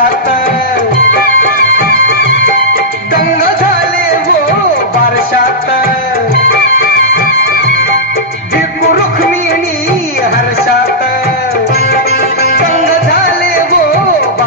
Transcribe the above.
गंग रुख्मी हर्षाते वो